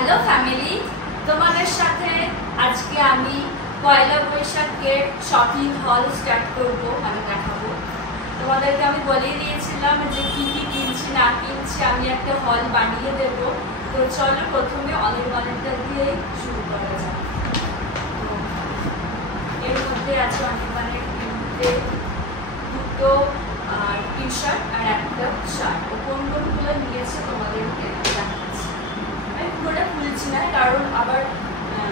Hello family, তোমাদের সাথে আজকে আমি পয়লা বৈশাখের শপিং হল স্টার্ট করব, আমি দেখাবো। তোমাদেরকে আমি বলেই দিয়েছিলাম যে কি কি কিনছি না কিনছি আমি একটা হল বানিয়ে দেব। তো চলো প্রথমে অনির্বাণটা দিয়ে শুরু করা যাক। তো এর মধ্যে আছে অনির্বাণের দুটো টি শার্ট আর একটা শার্ট। ও কোন কোনগুলো নিয়েছে তোমাদেরকে দেখাচ্ছি। আমি পুরোটা খুলছি না, কারণ আবার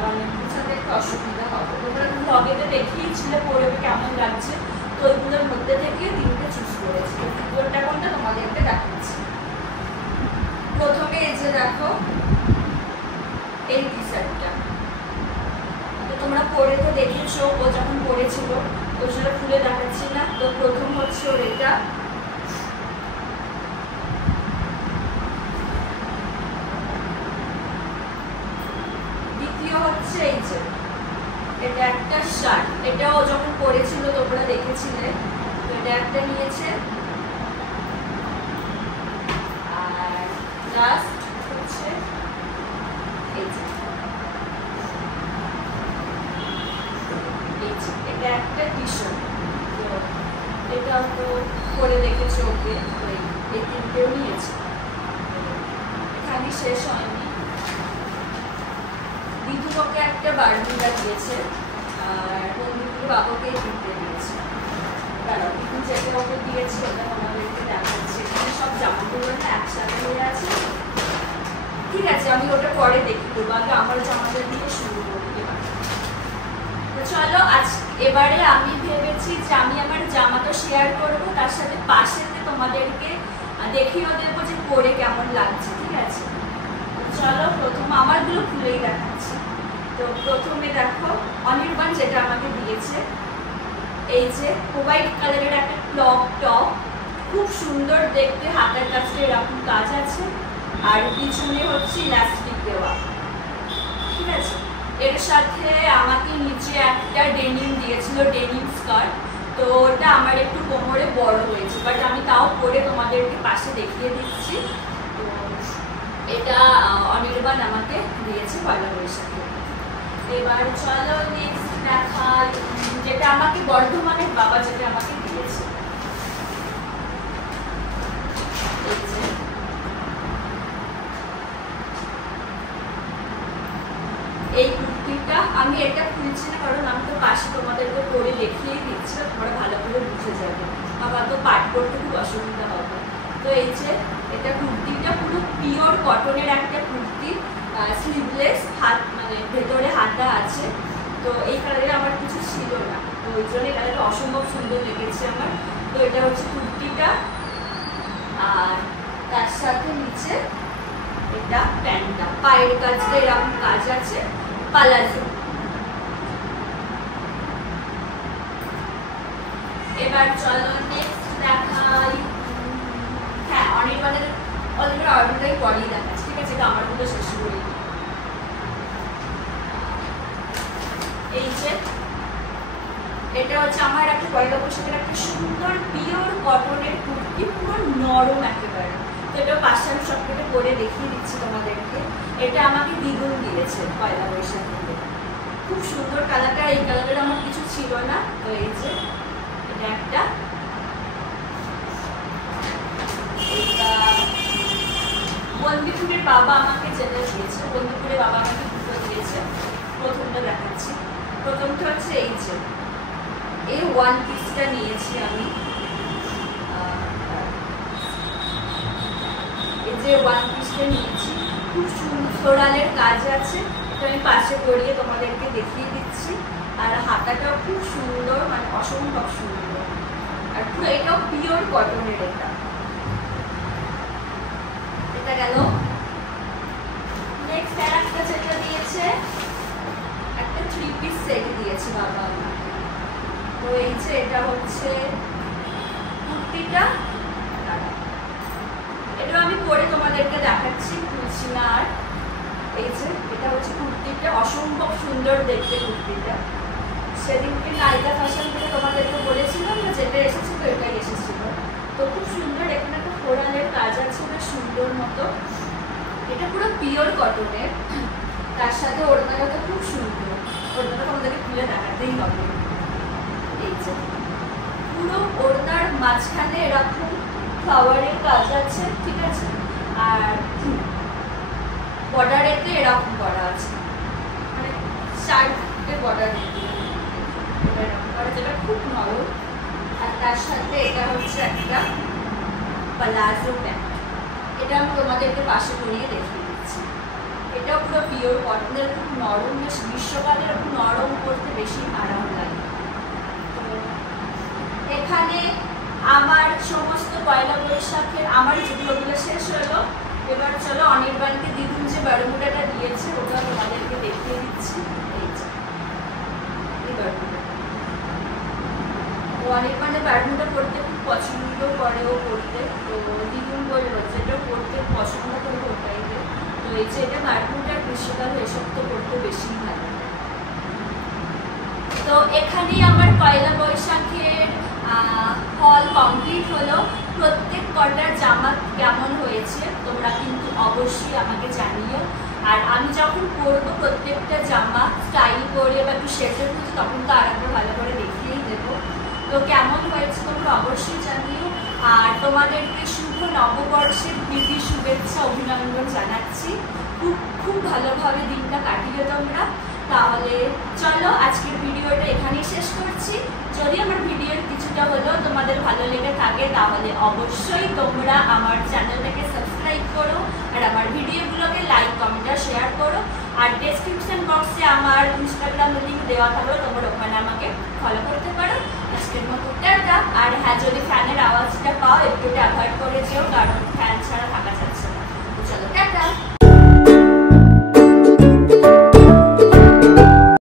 মানে বুঝাতে একটু অসুবিধা হবে। তোমরা ব্লগেতে দেখিয়েছিলে পরে কেমন লাগছে, তো ওইগুলোর মধ্যে থেকে তিনটে চুজ করেছি। কোনটা কোনটা তোমাদেরকে দেখাচ্ছি। প্রথমে এই যে দেখো এই টি শার্টটা, তো তোমরা পরে তো দেখেছো ও যখন পরেছিল, তো সেটা খুলে দেখাচ্ছি না। তো প্রথম হচ্ছে ওর এটা, দ্বিতীয় হচ্ছে এই যে এটা একটা শার্ট, এটাও যখন পরেছিল তোমরা দেখেছিলে। তো এটা একটা নিয়েছে। আর লাস্ট হচ্ছে এই যে এটা একটা টি শার্ট। তো এটাও তো পরে দেখেছো ওকে, এই তিনটেও নিয়েছে। এখানে শেষ হয়নি, দিদুকে একটা বার্মিটা দিয়েছে আর বন্ধুগুলো বাবাকে কিনতে দিয়েছে। দাঁড়াও, দিদু যেটা ওকে দিয়েছে ওটা তোমাদেরকে দেখাচ্ছে। এখানে সব জামাগুলো না একসাথে হয়ে আছে। ঠিক আছে, আমি ওটা পরে দেখে দেবো, আগে আমার জামাটা দিয়ে শুরু করি। তো চলো এবারে আমি ভেবেছি যে আমি আমার জামাটা শেয়ার করবো, তার সাথে পাশেতে তোমাদেরকে দেখিয়েও দেবো যে পরে কেমন লাগছে। ঠিক আছে, চলো প্রথম আমারগুলো খুলেই দেখাচ্ছি। তো প্রথমে দেখো অনির্বাণ যেটা আমাকে দিয়েছে, এই যে হোয়াইট কালারের একটা ক্লপ টপ, খুব সুন্দর দেখতে, হাতের কাছে এরকম কাজ আছে আর পিছনে হচ্ছে ইলাস্টিক দেওয়া। ঠিক আছে, এর সাথে আমাকে নিচে একটা ডেনিম দিয়েছিল, ডেনিম স্কার্ট। তো ওটা আমার একটু কোমরে বড় হয়েছে, বাট আমি তাও পরে তোমাদেরকে পাশে দেখিয়ে দিচ্ছি। তো এটা অনির্বাণ আমাকে দিয়েছে পয়লা বৈশাখে। এবার চলো নেক্সট দেখাই যেটা আমাকে বর্ধমানের বাবা যেটা আমাকে দিয়েছে। এই কুর্তিটা আমি এটা খুলছি না, কারণ আমি তো পাশে তোমাদেরকে পরে দেখিয়ে দিচ্ছি, তোমরা ভালো করে বুঝে যাবে, আবার তো পাঠ করতে খুব অসুবিধা হবে। তো এই যে এটা কুর্তিটা পুরো পিওর কটনের একটা কুর্তি, স্লিভলেস, হাত মানে ভেতরে হাতা আছে। তো এই কালারে আমার কিছু ছিল না, তো ওই জন্য কালারটা অসম্ভব সুন্দর লেগেছে আমার। তো এটা হচ্ছে কুর্তিটা, আর তার সাথে নিচে এটা প্যান্টটা, পায়ের কাজটা এরকম কাজ আছে, পালাজো। এবার চলো নেক্সট দেখাই। হ্যাঁ, অনির্বাণের অলরেডি অর্ডারটাই পরেই দেখাচ্ছি। ঠিক আছে, এটা আমারগুলো শেষ করি। এই যে এটা হচ্ছে আমার একটা পয়লা বৈশাখের একটা সুন্দর পিওর কটনের কুর্তি, পুরো নরম একেবারে। তো এটা পাশে আমি সব থেকে পরে দেখিয়ে দিচ্ছি তোমাদেরকে। এটা আমাকে দ্বিগুণ দিয়েছে পয়লা বৈশাখে, খুব সুন্দর কালারটা। এই কালারের আমার কিছু ছিল না। তো এই যে এটা একটা, এটা বন্দিপুরের বাবা আমাকে যেটা দিয়েছে, বন্দিপুরের বাবা আমাকে দুটো দিয়েছে। প্রথমটা দেখাচ্ছি। প্রথমটা হচ্ছে এই যে এই ওয়ান পিসটা নিয়েছি আমি, এই যে ওয়ান পিসটা নিয়েছি, খুব সুন্দর ফ্লোরালের কাজ আছে। তো আমি পাশে পরিয়ে তোমাদেরকে দেখিয়ে দিচ্ছি। আর হাতাটাও খুব সুন্দর, মানে অসম্ভব সুন্দর। আর পুরো এটাও পিওর কটনের। এটা গেল। নেক্সট আর একটা যেটা দিয়েছে, একটা 3 পিস সেট দিয়েছে বাবা আমাকে। তো এই যে এটা হচ্ছে কুর্তিটা, এটা আমি পরে তোমাদেরকে দেখাচ্ছি, খুলছি না আর। এই যে এটা হচ্ছে কুর্তিটা, অসম্ভব সুন্দর দেখতে কুর্তিটা। সেদিনকে নায়িকা ফ্যাশন থেকে তোমাদেরকে বলেছিলাম না, যেটা এসেছিল এটাই এসেছিল। তো খুব সুন্দর, এখানে একটা ফোরালের কাজ আছে বেশ সুন্দর মতো। এটা পুরো পিওর কটনের। তার সাথে ওড়নাটা তো খুব সুন্দর, ওড়নাটা আমাদেরকে খুলে দেখাতেই হবে। এই যে পুরো ওড়নার মাঝখানে এরকম ফ্লাওয়ারের কাজ আছে, ঠিক আছে, আর বর্ডারেতে এরকম করা আছে, মানে চারটে বর্ডার এরকম করা, যেটা খুব নরম। আর তার সাথে এটা হচ্ছে একটা প্লাজো প্যান্ট, এটা আমি তোমাদেরকে পাশে করিয়ে দেখিয়ে দিচ্ছি। এটা পুরো পিওর কটনের, খুব নরম, বেশ গ্রীষ্মকালে খুব নরম করতে বেশি আরাম লাগে। এখানে আমার সমস্ত পয়লা বৈশাখের আমার যেগুলো শেষ হলো। এবার চলো অনির্বাণকে দ্বিগুণ যে বারমুডাটা দিয়েছে ওটা তোমাদেরকে দেখিয়ে দিচ্ছি। এই বারমুডাটা ও অনির্বাণের বারমুডা পড়তে খুব পছন্দ করে, ও পড়তে, তো দ্বিগুণ বললো যেটা পড়তে পছন্দ করে ওটাই। তো এই যে এটা বারমুডা গ্রীষ্মকাল এসব তো পড়তে বেশি ভালো লাগে। তো এখানেই আমার পয়লা বৈশাখের হল কমপ্লিট হলো। প্রত্যেক কটার জামা কেমন হয়েছে তোমরা কিন্তু অবশ্যই আমাকে জানিও। আর আমি যখন পরবো প্রত্যেকটা জামা স্টাইল করে বা একটু সেটে করছি তখন তো আর একবার ভালো করে দেখিয়েই দেবো। তো কেমন হয়েছে তোমরা অবশ্যই জানিও। আর তোমাদেরকে শুভ নববর্ষের প্রীতি শুভেচ্ছা অভিনন্দন জানাচ্ছি। খুব ভালোভাবে দিনটা কাটিয়ে তোমরা। তাহলে চলো আজকের ভিডিওটা এখানেই শেষ করছি। যদি আমার ভিডিওর কিছুটা হলেও তোমাদের ভালো লেগে থাকে তাহলে অবশ্যই তোমরা আমার চ্যানেলটাকে সাবস্ক্রাইব করো, আর আমার ভিডিওগুলোকে লাইক কমেন্ট আর শেয়ার করো। আর ডেসক্রিপশন বক্সে আমার ইনস্টাগ্রামের লিঙ্ক দেওয়া থাকবে, তোমরা ওখানে আমাকে ফলো করতে পারো। আজকের মতো টাটা। আর হ্যাঁ, যদি ফ্যানের আওয়াজটা পাও একটু অ্যাভয়েড করে যেও, কারণ ফ্যান ছাড়া থাকা যাচ্ছে না। চলো টাটা।